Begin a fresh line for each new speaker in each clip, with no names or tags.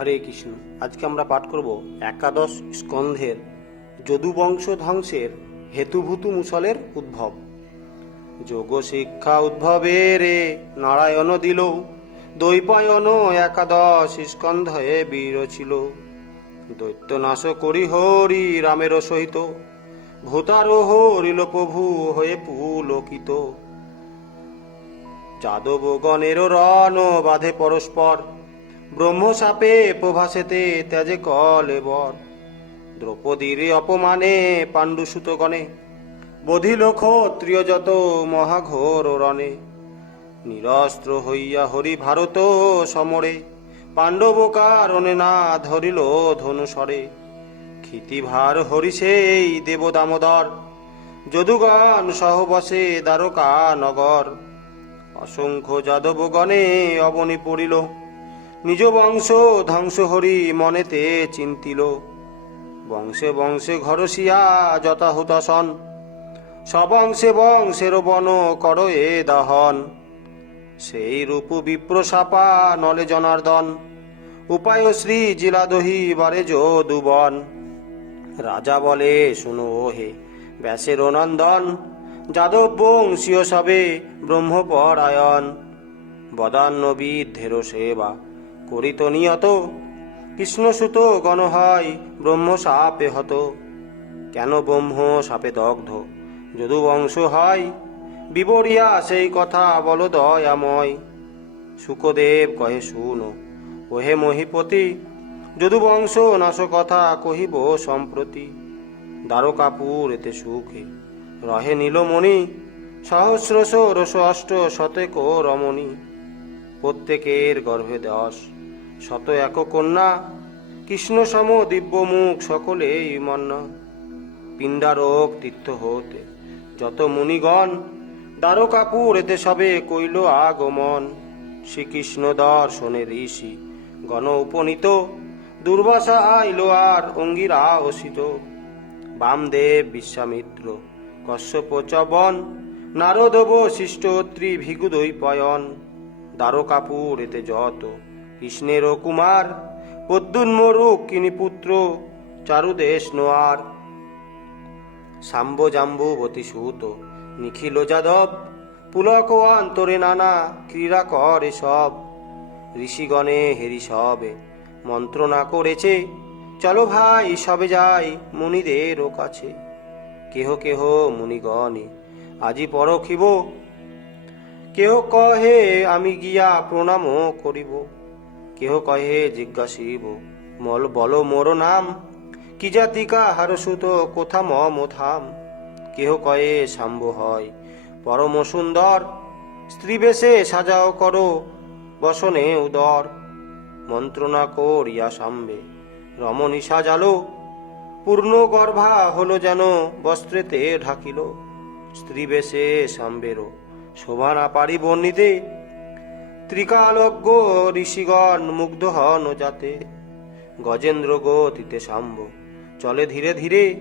হরে কৃষ্ণ। আজকে আমরা পাঠ করব একাদশ স্কন্ধের যদুবংশ ধ্বংসের হেতুভূতু মুসলের উদ্ভব। যোগ শিক্ষা উদ্ভবে রে, নারায়ণ দিল, দৈপায়ন একাদশ স্কন্ধে বীর ছিল দৈত্যনাশ করি হরি রামের সহিত, ভূতারোহ প্রভু হয়ে পুলকিত। যাদব গণের রণ বাঁধে পরস্পর ব্রহ্মসাপে প্রভাসেতে ত্যাজে কলে বর দ্রৌপদীর অপমানে পাণ্ডুসুত গণে বধিল ক্ষত্রিয় যত মহাঘোর রণে। নিরস্ত্র হইয়া হরি ভারত সমরে পাণ্ডব কারণে না ধরিল ধনুসরে ক্ষিতিভার হরি সেই দেব দামোদর যদুগণ সহবসে দ্বারকা নগর। অসংখ্য যাদব গণে অবনি পড়িল নিজ বংশ ধ্বংস হরি মনেতে চিন্তিল। বংশে বংশে ঘরসিয়া যথাহুতাসন সবংশে বংশের বন কর এ দাহন। সেই রূপ বিপ্রসাপা নলে জনার্দন। উপায় শ্রী জিলাদহি বারে যো দুবন। রাজা বলে, শুনো হে ব্যাসের নন্দন, যাদব বংশীয় সবে ব্রহ্মপরায়ণ। বদান্নবিদ্ধের সেবা করিত নিয়ত, কৃষ্ণসুত গণ হয় ব্রহ্ম সাপে হত। কেন ব্রহ্ম সাপে দগ্ধ? যদু বংশ হয়, বিবরিয়া সেই কথা বল দয়াময়। সুকদেব কহে, শুনো, ওহে মহিপতি, যদু বংশ নাশ কথা কহিব সম্প্রতি। দ্বারকাপুর এতে সুখে, রহে নীলমণি, সহস্রশ রস অষ্ট শতেক রমণী। প্রত্যেকের গর্ভে দশ শত এক কন্যা, কৃষ্ণ সম দিব্য মুখ, সকলেই মন্না। পিণ্ডারোগ তীর্থ হতে যত মুনিগণ দ্বারকাপুর এতে সবে কইল আগমন। শ্রীকৃষ্ণ দর্শনে ঋষি গণ উপনীত, দুর্বাসা আইল আর অঙ্গিরা অসিত। বামদেব বিশ্বামিত্র, কশ্যপ চবন, নারদ বশিষ্ঠ ত্রিভিগুদৈ পয়ন দ্বারকাপুর এতে যত কৃষ্ণের কুমার পদ্মুন্মরূপ কিনি পুত্র চারুদেশ নোয়ার। শাম্ব জাম্বুবতী সুত নিখিল যাদব, পুলক অন্তরে নানা ক্রীড়া করে সব। ঋষিগণে হেরি সবে, মন্ত্রণা করেছে, চলো ভাই, সবে যাই মুনিদেরও কাছে। কেহ কেহ মুনিগণে, আজি পরখিব। কেহ কহে, আমি গিয়া প্রণাম করিব। কেহ কহে জিজ্ঞাসিব, মল বল মোর নাম? কি জাতিকা হারসুত কোথা মম ধাম কেহ কয়ে শাম্ব হয়, পরম সুন্দর, স্ত্রী বেশে সাজাও করো, বসনে উদর। মন্ত্রণা করিয়া সাম্বে রমণী সাজালো। পূর্ণ গর্ভা হলো যেন বস্ত্রেতে ঢাকিল। স্ত্রী বেশে সাম্বেরও শোভা না পারি বর্ণিতে ত্রিকালজ্ঞ ঋষিগণ মুগ্ধ হন যাতে। গজেন্দ্র গতিতে সাম্ব চলে ধীরে ধীরে।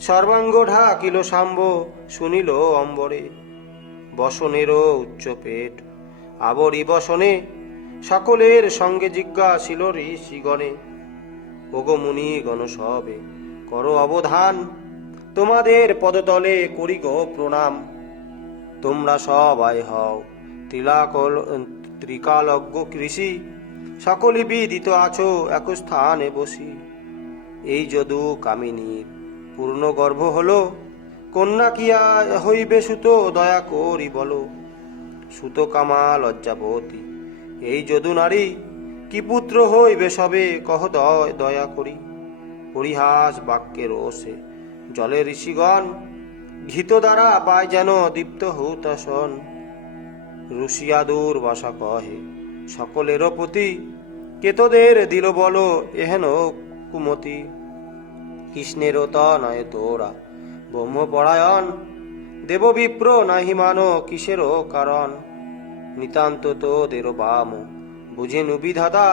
সর্বাঙ্গ ঢাকিল সাম্ব শুনিল অম্বরে। বসনেরও উচ্চ পেট। আবরি বসনে। সকলের সঙ্গে জিজ্ঞাসিল ঋষিগণে, ওগো মুনি গণ সবে করো অবধান। তোমাদের পদতলে করি গো প্রণাম। তোমরা সবাই হও ত্রিলাকল ত্রিকালজ্ঞ কৃষি সকলই বিদিত আছো এক স্থানে বসি। এই যদু কামিনীর পূর্ণ গর্ভ হলো, কন্যা কিয়া হইবে সুত, দয়া করি বলো। সুত কামা লজ্জাবতী, এই যদু নারী কি পুত্র হইবে সবে, কহ দয়, দয়া করি। পরিহাস বাক্যের ওসে জলে ঋষিগণ ঘিত দ্বারা পায় যেন দীপ্ত হৌতাসন রুশিয়াদুর বাসা কহে সকলের প্রতি কেতদের দিল বল, এহেন কুমতি। কৃষ্ণের নয় তোরা, ব্রহ্মপরায়ণ। দেব বিপ্র নাহি মানো কিসেরও কারণ? নিতান্ত তোদের বাম, বুঝে নুবিধাতা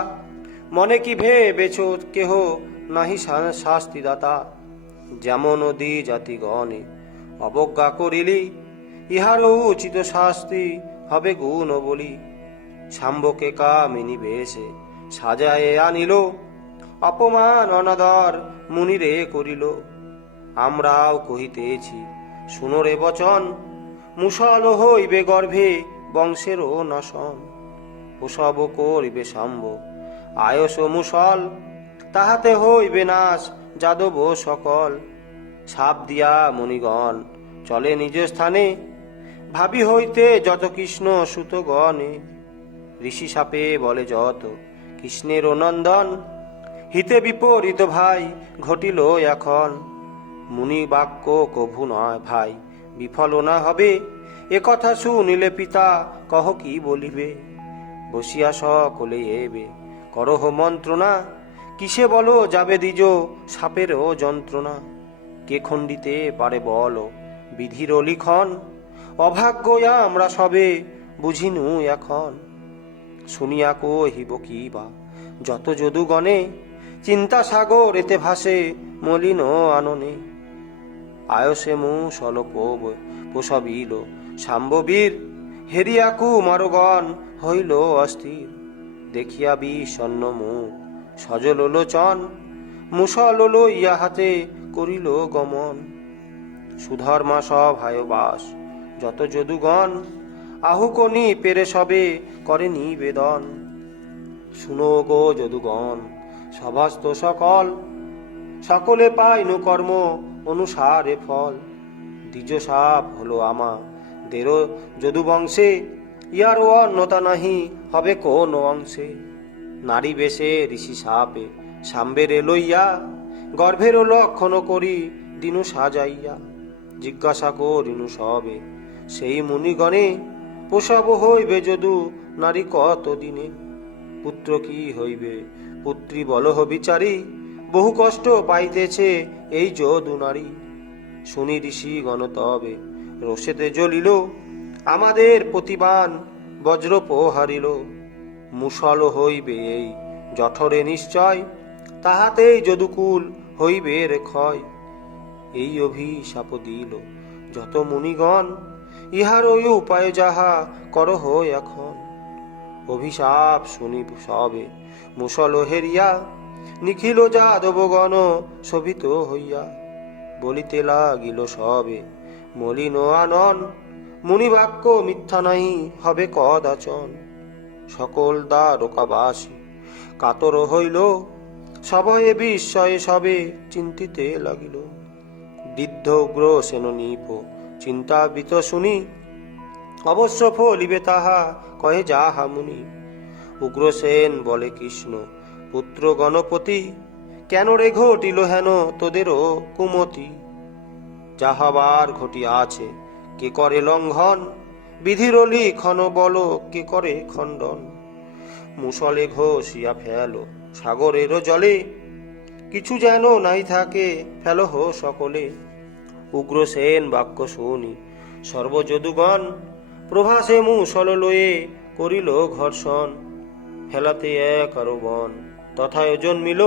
মনে কি ভে বেছো কেহ নাহি শাস্তিদাতা? যেমন নদী জাতিগণে অবজ্ঞা করিলি, ইহারও উচিত শাস্তি। হবে গুণ বলি। শাম্বকে কামিনী বেশে সাজায়ে আনিল। অপমান অনাদর মুনিরে করিল। আমরাও কহিতেছি শুনোরে বচন মুসল হইবে গর্ভে, বংশেরও নাশন। প্রসব করিবে শাম্ব আয়স মুসল তাহাতে হইবে নাশ, যাদব সকল। ছাপ দিয়া মণিগণ চলে নিজ স্থানে ভাবি হইতে যত কৃষ্ণ সুতগণে, ঋষি সাপে বলে যত কৃষ্ণের নন্দন, হিতে বিপরীত ভাই ঘটিল এখন। মুনি বাক্য কভু নয় ভাই, বিফল না হবে, এ কথা শুনিলে পিতা কহ কি বলিবে? বসিয়া সকলে এবে, করহ মন্ত্রণা, কিসে বলো যাবে দ্বিজ সাপেরও যন্ত্রণা? কে খণ্ডিতে পারে বল বিধির লিখন? অভাগ্য আমরা সবে বুঝিনু এখন। শুনিয়া কহিব কি বা, যত যদুগণে চিন্তা সাগর এতে ভাসে মলিন আননে। আয়সে মু সলপ পোষবিল শাম্ববীর হেরিয়াকু মারগণ হইল অস্থির। দেখিয়া বিষণ্ণ মুখ, সজল লোচন মুসল ইয়া হাতে করিল গমন। সুধর্মা সব হায়বাস যত যদুগণ আহুকনি পেরে সবে করে নিবেদন। শুনো গো যদুগণ সভাস্ত সকল, সকলে পাইনু কর্ম অনুসারে ফল। দ্বিজ সাপ হলো আমা, দেরো যদু বংশে ইয়ার অন্যতা নাহি হবে কোন অংশে। নারী বেশে ঋষি সাপে, সাম্বের লইয়া গর্ভের লক্ষণ করি দিনু সাজাইয়া। জিজ্ঞাসা করিনু সবে সেই মুনিগণে প্রসব হইবে যদু, নারী কত দিনে? পুত্র কি হইবে? পুত্রী বলহ বিচারি, বহু কষ্ট পাইতেছে এই যদু নারী। শুনি ঋষি গণতবে রোষেতে জ্বলিল, আমাদের প্রতিবান বজ্র হারিল মুসল হইবে এই জঠরে নিশ্চয়, তাহাতেই যদুকুল হইবে রে ক্ষয়। এই অভিশাপ দিল যত মুনিগণ ইহার ওই উপায় যাহা করহ এখন। অভিশাপ শুনি সবে মুসল হেরিয়া নিখিল যাদবগণ শোভিত হইয়া বলিতে লাগিল সবে, মলিন আনন, মুনিবাক্য মিথ্যা নাই, হবে কদাচন। সকল দ্বারকাবাসী কাতর হইল, সভয়ে বিস্ময়ে সবে চিন্তিতে লাগিল। বৃদ্ধ উগ্র সেন নিপ চিন্তাবিত শুনি। অবশ্য ফলিবে তাহা, কহে যাহা মুনি। উগ্রসেন বলে কৃষ্ণ, পুত্র গণপতি, কেন রে ঘটিল হেন তোদেরও কুমতি? যাহাবার ঘটিয়াছে কে করে লঙ্ঘন? বিধির লিখন বল, কে করে খণ্ডন? মুসলে ঘষিয়া ফেল, সাগরেরও জলে। কিছু যেন নাই থাকে ফেল হো সকলে। উগ্রসেন বাক্য শুনি। সর্বযদুগণ, প্রভাসে মুসল লয়ে করিল ঘর্ষণ। হেলাতে এক আরও বন। তথায় জন্মিল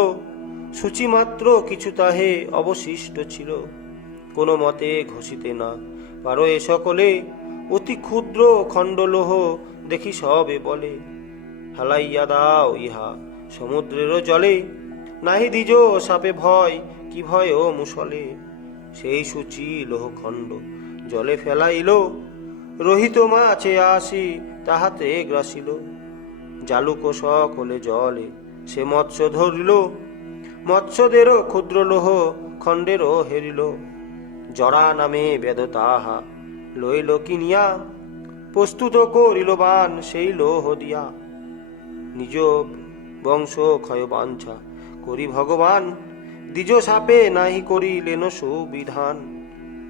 সূচিমাত্র কিছু তাহে অবশিষ্ট ছিল। কোনো মতে ঘষিতে না। পারো এ সকলে অতি ক্ষুদ্র খণ্ডলোহ দেখি সবে বলে। হালাইয়া দাও ইহা, সমুদ্রেরও জলে। নাহি দিজ সাপে ভয়, কি ভয় ও মুসলে। সেই সূচি লোহখণ্ড। জলে ফেলাইল, রহিত মাছে আসি তাহাতে গ্রাসিল। জালুক সকলে জলে সে মৎস্য ধরিল, মৎস্যদেরও ক্ষুদ্র লোহ খণ্ডেরও হেরিল। জরা নামে বেদ তাহা লইল কিনিয়া, প্রস্তুত করিল বান সেই লোহ দিয়া। নিজ বংশ ক্ষয় বাঞ্ছা করি ভগবান দ্বিজ সাপে নাহি করিলেন সুবিধান।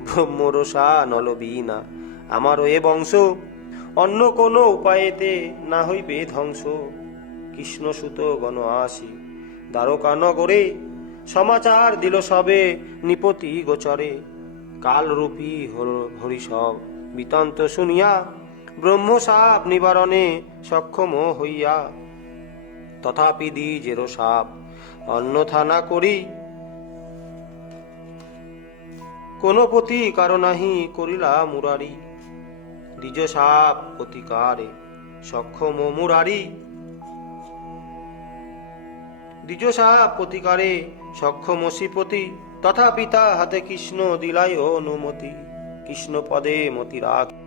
ব্রহ্মরসা নলবীনা আমার এ বংশ। অন্য কোন উপায়েতে না হইবে ধ্বংস। কৃষ্ণসুত গণ আসি, দ্বারকা নগরে সমাচার দিল সবে নিপতি গোচরে। কালরূপী হর- হরিসব, বিতন্ত শুনিয়া ব্রহ্মসাপ নিবারণে সক্ষম হইয়া। তথাপি দ্বিজের সাপ অন্যথা না করি কোন কারও কারণাহি করিলা মুরারি। দ্বিজ সাপ প্রতিকারে সক্ষম মুরারি। দ্বিজ সাপ প্রতিকারে সক্ষম শ্রীপতি তথা পিতা হাতে কৃষ্ণ দিলাই অনুমতি। কৃষ্ণ পদে মতি রাখ।